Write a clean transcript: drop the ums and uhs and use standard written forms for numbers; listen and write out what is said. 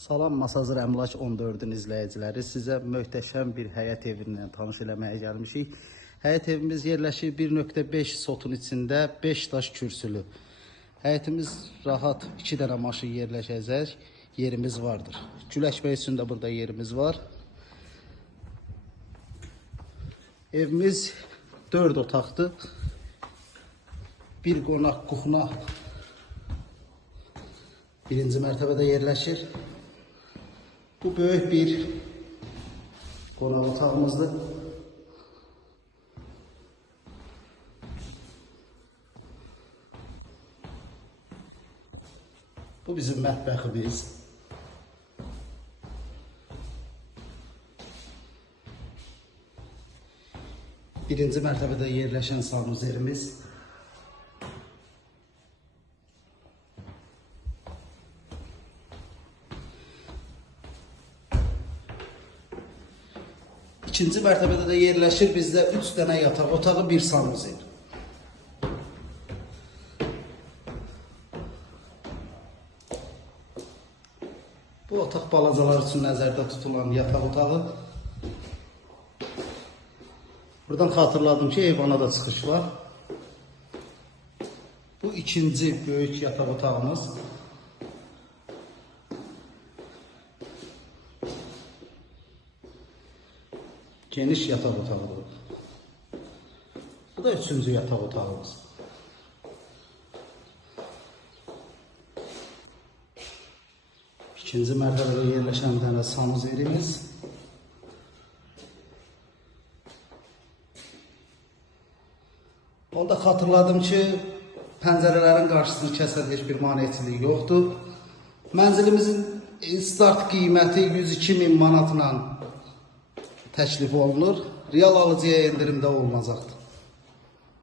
Salam, Masazır Əmlak 14-ün izləyiciləri. Sizə möhtəşəm bir həyət evindən tanış eləməyə gəlmişik. Həyət evimiz yerləşir 1.5 sotun içində 5 daş kürsülü. Həyətimiz rahat 2 dənə maşın yerləşəcək yerimiz vardır. Güləşmək üçün də burada yerimiz var. Evimiz 4 otaqdır. Bir qonaq kuxna birinci mərtəbədə yerləşir. Bu böyük bir qonaq otağımızdır. Bu bizim mətbəximiz. Birinci mərtəbədə yerləşən sanuzerimiz. İkinci mərtəbədə də yerləşir bizdə 3 dənə yataq otağı, bir sanuzel. Bu otaq balacalar üçün nəzərdə tutulan yataq otağı. Buradan xatırladım ki, eyvana da çıxış var. Bu ikinci böyük yataq otağımız. Geniş yataq otağıdır. Bu da üçüncü yataq otağımız. İkinci mərtəbədə yerləşən bir dənə sanuzerimiz. Onda xatırladım ki, pəncərələrin qarşısını kəsən heç bir maneçiliyi yoxdur. Mənzilimizin start qiyməti 102.000 manatla təklif olunur. Real alıcıya endirimdə olunacaqdır.